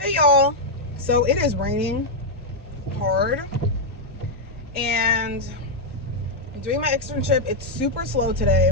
Hey y'all, so it is raining hard and I'm doing my externship. It's super slow today.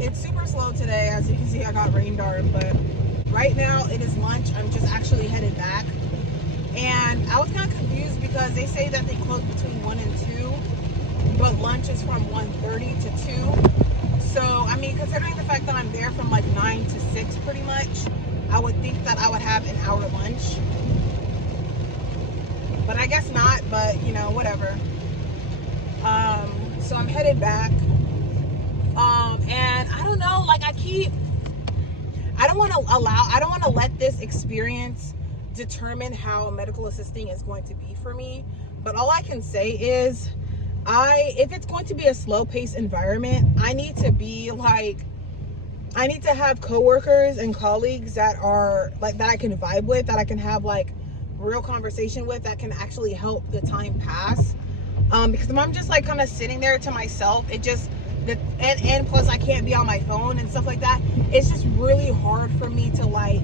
As you can see. I got rained on, but right now it is lunch. I'm just actually headed back, and I was kind of confused because they say that they close between 1 and 2, but lunch is from 1:30 to 2. So I mean, considering the fact that I'm there from like 9 to 6 pretty much, I would think that I would have an hour lunch, but I guess not. But you know, whatever. So I'm headed back, and I don't know, like I don't want to let this experience determine how medical assisting is going to be for me. But all I can say is, if it's going to be a slow paced environment, I need to have coworkers and colleagues that are like, that I can vibe with, that I can have like real conversation with, that can actually help the time pass. Because if I'm just like kind of sitting there to myself, and plus I can't be on my phone and stuff like that, it's just really hard for me to like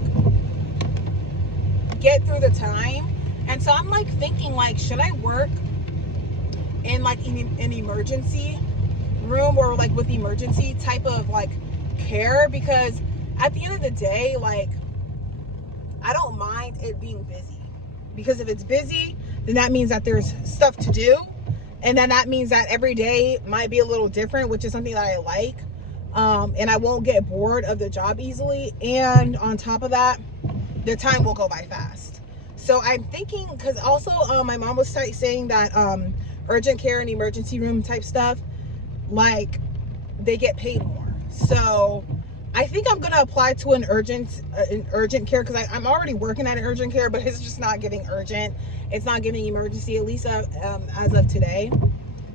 get through the time. And so I'm like thinking, like, should I work in like an emergency room, or like with emergency type of like care? Because at the end of the day, like, I don't mind it being busy, because if it's busy, then that means that there's stuff to do, and then that means that every day might be a little different, which is something that I like. And I won't get bored of the job easily, and on top of that, the time will go by fast. So I'm thinking, because also my mom was saying that urgent care and emergency room type stuff, like, they get paid more. So I think I'm gonna apply to an urgent care, because I'm already working at an urgent care, but it's just not giving urgent. It's not giving emergency, at least as of today.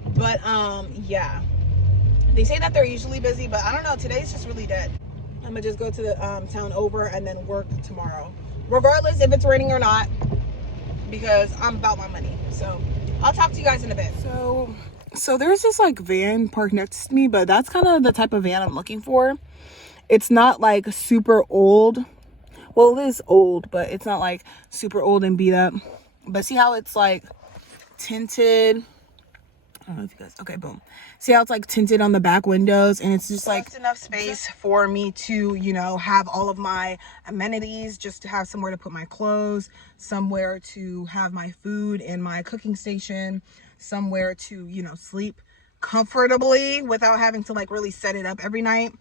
But yeah, they say that they're usually busy, but I don't know. Today's just really dead. I'm gonna just go to the town over and then work tomorrow, regardless if it's raining or not, because I'm about my money. So I'll talk to you guys in a bit. So there's this like van parked next to me, but that's kind of the type of van I'm looking for. It's not like super old. Well, it is old, but it's not like super old and beat up. But see how it's like tinted? I don't know if you guys, okay, boom. See how it's like tinted on the back windows, and it's just like enough space for me to, you know, have all of my amenities, just to have somewhere to put my clothes, somewhere to have my food and my cooking station, somewhere to, you know, sleep comfortably without having to like really set it up every night.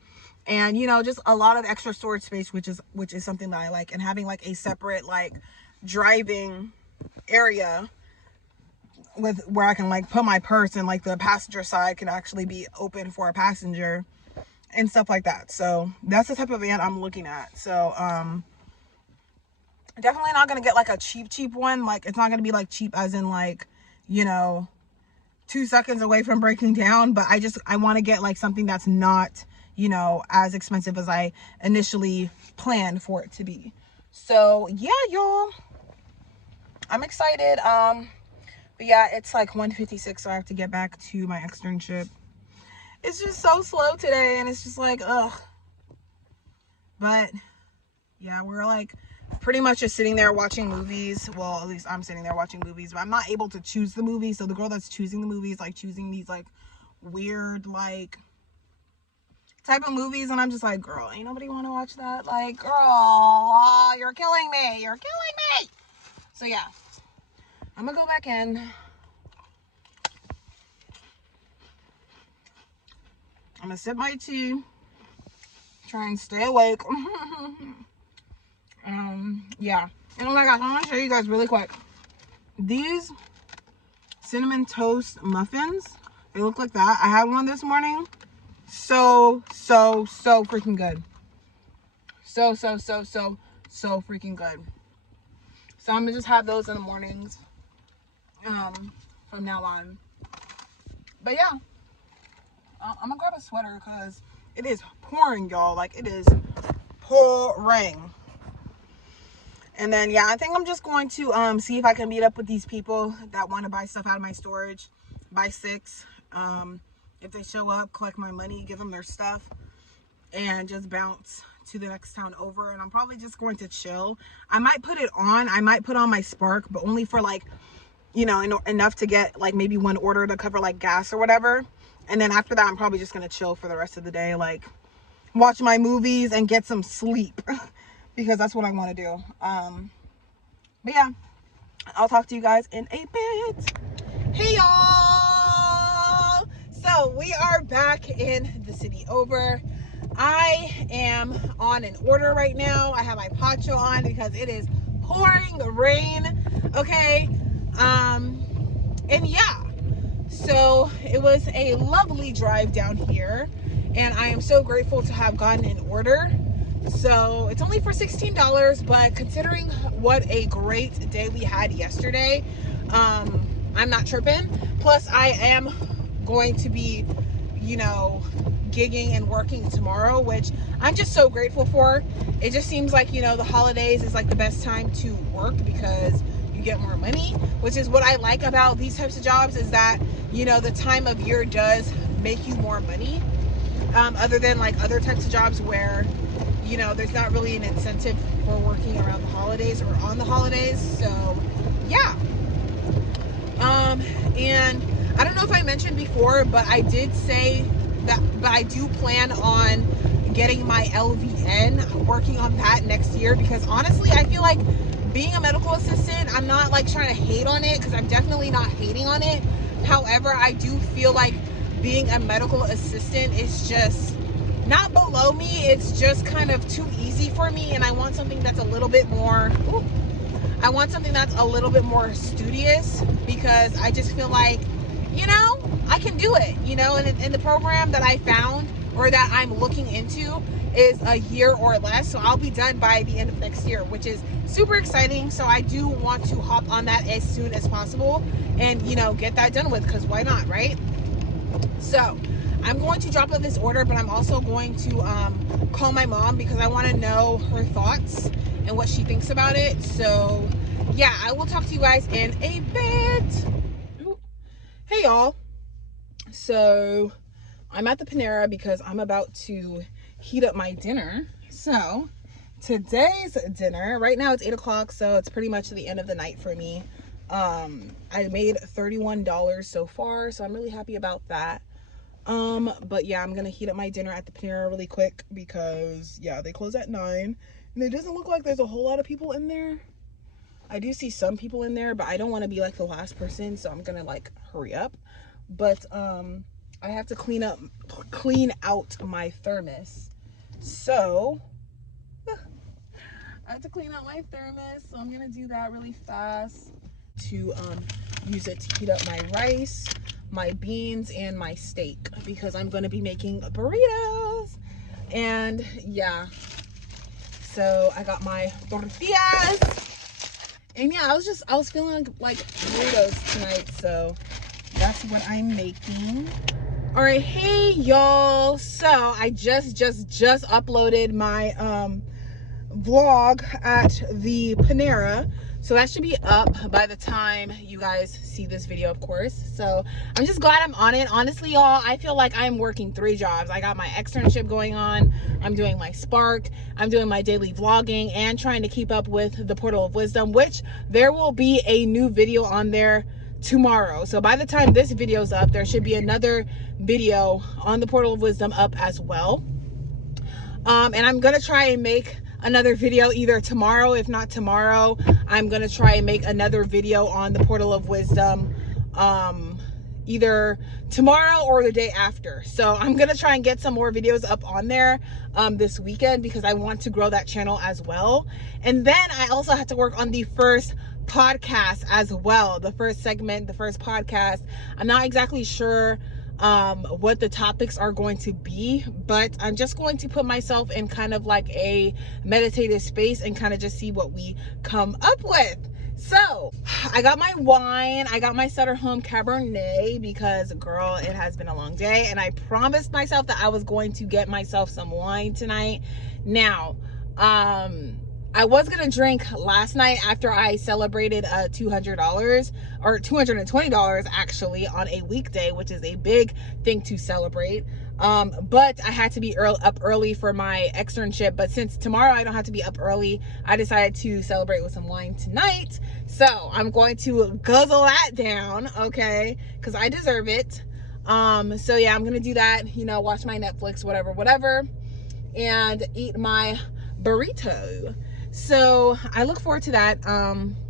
And, you know, just a lot of extra storage space, which is something that I like. And having like a separate like driving area with where I can like put my purse, and like the passenger side can actually be open for a passenger and stuff like that. So that's the type of van I'm looking at. So definitely not gonna get like a cheap one. Like, it's not gonna be like cheap as in like, you know, 2 seconds away from breaking down, but I want to get like something that's not, you know, as expensive as I initially planned for it to be. So yeah, y'all, I'm excited. But yeah, it's like 1:56, so I have to get back to my externship. It's just so slow today, and it's just like, ugh. But yeah, we're like pretty much just sitting there watching movies. Well, at least I'm sitting there watching movies, but I'm not able to choose the movie. So the girl that's choosing the movies, like choosing these like weird like type of movies, and I'm just like, girl, ain't nobody want to watch that. Like, girl, you're killing me. You're killing me. So yeah, I'm gonna go back in. I'm gonna sip my tea, try and stay awake. Yeah. And oh my gosh, I want to show you guys really quick. These cinnamon toast muffins, they look like that. I had one this morning. So freaking good. So freaking good. So I'm gonna just have those in the mornings from now on. But yeah, I'm gonna grab a sweater because it is pouring, y'all. Like, it is pouring. And then yeah, I think I'm just going to see if I can meet up with these people that want to buy stuff out of my storage by 6. If they show up, collect my money, give them their stuff, and just bounce to the next town over, and I'm probably just going to chill. I might put it on. I might put on my Spark, but only for like, you know, enough to get like maybe one order to cover like gas or whatever. And then after that, I'm probably just gonna chill for the rest of the day, like watch my movies and get some sleep because that's what I want to do. But yeah, I'll talk to you guys in a bit. Hey y'all, so we are back in the city over. I am on an order right now. I have my poncho on because it is pouring rain. Okay, and yeah, so it was a lovely drive down here, and I am so grateful to have gotten an order. So it's only for $16, but considering what a great day we had yesterday, I'm not tripping. Plus I am going to be, you know, gigging and working tomorrow, which I'm just so grateful for. It just seems like, you know, the holidays is like the best time to work because you get more money, which is what I like about these types of jobs, is that, you know, the time of year does make you more money, other than like other types of jobs where, you know, there's not really an incentive for working around the holidays or on the holidays. So yeah, and I don't know if I mentioned before, but I did say that, but I do plan on getting my LVN, working on that next year, because honestly I feel like being a medical assistant, I'm not like trying to hate on it, because I'm definitely not hating on it. However, I do feel like being a medical assistant is just not below me. It's just kind of too easy for me, and I want something that's a little bit more, I want something that's a little bit more studious, because I just feel like, you know, I can do it, you know, and the program that I found, or that I'm looking into, is a year or less. So I'll be done by the end of next year, which is super exciting. So I do want to hop on that as soon as possible and, you know, get that done with, because why not, right? So I'm going to drop off this order, but I'm also going to call my mom because I want to know her thoughts and what she thinks about it. So yeah, I will talk to you guys in a bit. Hey y'all, so I'm at the Panera because I'm about to heat up my dinner. So today's dinner, right now it's 8 o'clock, so it's pretty much the end of the night for me. I made $31 so far, so I'm really happy about that. But yeah, I'm gonna heat up my dinner at the Panera really quick because yeah, they close at 9 and it doesn't look like there's a whole lot of people in there. I do see some people in there, but I don't want to be like the last person, so I'm gonna like hurry up. But I have to clean out my thermos. So I have to clean out my thermos, so I'm gonna do that really fast to use it to heat up my rice, my beans, and my steak, because I'm gonna be making burritos. And yeah, so I got my tortillas. And yeah, I was feeling like burritos tonight, so that's what I'm making. All right, hey y'all. So I just uploaded my vlog at the Panera. So that should be up by the time you guys see this video, of course. So I'm just glad I'm on it. Honestly, y'all, I feel like I'm working 3 jobs. I got my externship going on. I'm doing my Spark. I'm doing my daily vlogging and trying to keep up with the Portal of Wisdom, which there will be a new video on there tomorrow. So by the time this video's up, there should be another video on the Portal of Wisdom up as well. And I'm gonna try and make another video either tomorrow. If not tomorrow, I'm gonna try and make another video on the Portal of Wisdom either tomorrow or the day after. So I'm gonna try and get some more videos up on there this weekend, because I want to grow that channel as well. And then I also have to work on the first podcast as well, the first segment, the first podcast. I'm not exactly sure what the topics are going to be, but I'm just going to put myself in kind of like a meditative space and kind of just see what we come up with. So I got my wine, I got my Sutter Home Cabernet, because girl, it has been a long day, and I promised myself that I was going to get myself some wine tonight. Now I was gonna drink last night after I celebrated $200 or $220 actually on a weekday, which is a big thing to celebrate. But I had to be up early for my externship. But since tomorrow I don't have to be up early, I decided to celebrate with some wine tonight. So I'm going to guzzle that down, okay? Because I deserve it. So yeah, I'm gonna do that, you know, watch my Netflix, whatever, and eat my burrito. So I look forward to that.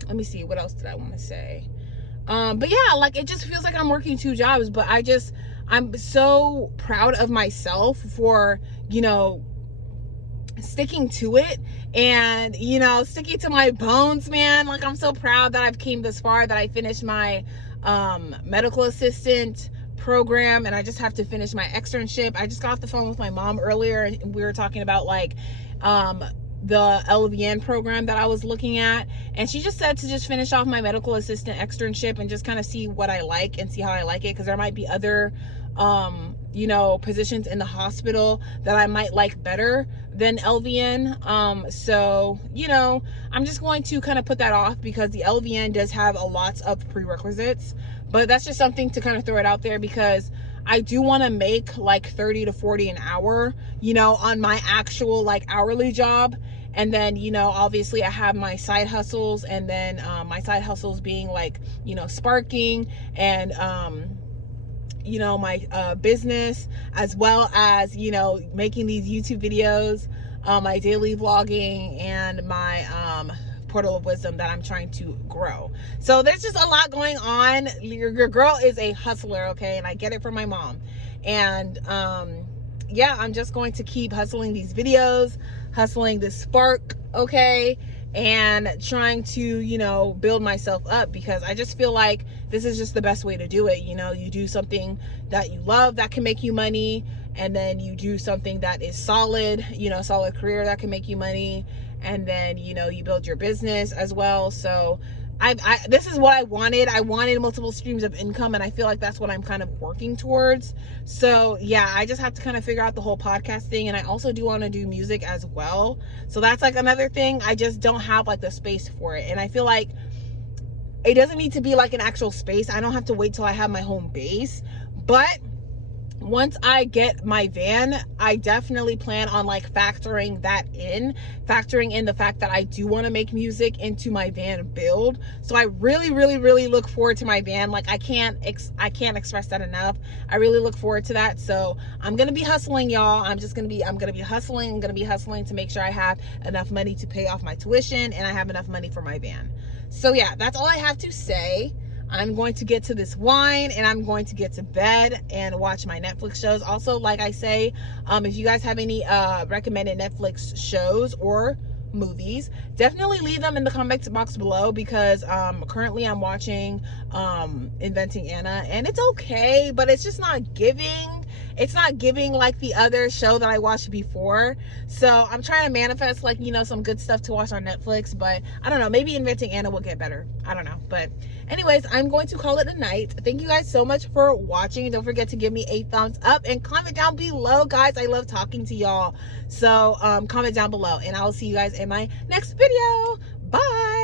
Let me see, what else did I want to say? But yeah, like, it just feels like I'm working 2 jobs, but I'm so proud of myself for, you know, sticking to it and, you know, sticking to my bones, man. Like, I'm so proud that I've came this far, that I finished my medical assistant program, and I just have to finish my externship. I just got off the phone with my mom earlier, and we were talking about like the LVN program that I was looking at, and she just said to just finish off my medical assistant externship and just kind of see what I like and see how I like it, because there might be other you know, positions in the hospital that I might like better than LVN. So, you know, I'm just going to kind of put that off, because the LVN does have a lot of prerequisites, but that's just something to kind of throw it out there, because I do want to make like 30 to 40 an hour, you know, on my actual like hourly job. And then, you know, obviously I have my side hustles, and then my side hustles being like, you know, sparking and you know, my business, as well as, you know, making these YouTube videos, my daily vlogging, and my portal of wisdom that I'm trying to grow. So there's just a lot going on. Your girl is a hustler, okay? And I get it from my mom. And yeah, I'm just going to keep hustling these videos, hustling this spark, okay? And trying to, you know, build myself up, because I just feel like this is just the best way to do it. You know, you do something that you love that can make you money, and then you do something that is solid, you know, solid career that can make you money, and then, you know, you build your business as well. So this is what I wanted. I wanted multiple streams of income, and I feel like that's what I'm kind of working towards. So yeah, I just have to kind of figure out the whole podcast thing. And I also do want to do music as well. So that's like another thing. I just don't have like the space for it. And I feel like it doesn't need to be like an actual space. I don't have to wait till I have my home base. But once I get my van, I definitely plan on like factoring in the fact that I do want to make music into my van build. So I really look forward to my van. Like, I can't express that enough. I really look forward to that. So I'm gonna be hustling, y'all. I'm gonna be hustling to make sure I have enough money to pay off my tuition, and I have enough money for my van. So yeah, that's all I have to say. I'm going to get to this wine, and I'm going to get to bed and watch my Netflix shows. Also, like I say, if you guys have any recommended Netflix shows or movies, definitely leave them in the comments box below, because currently I'm watching Inventing Anna, and it's okay, but it's just not giving. It's not giving like the other show that I watched before. So I'm trying to manifest, like, you know, some good stuff to watch on Netflix, but I don't know, maybe Inventing Anna will get better. I don't know. But anyways, I'm going to call it a night. Thank you guys so much for watching. Don't forget to give me a thumbs up and comment down below, guys. I love talking to y'all. So comment down below, and I will see you guys in my next video. Bye.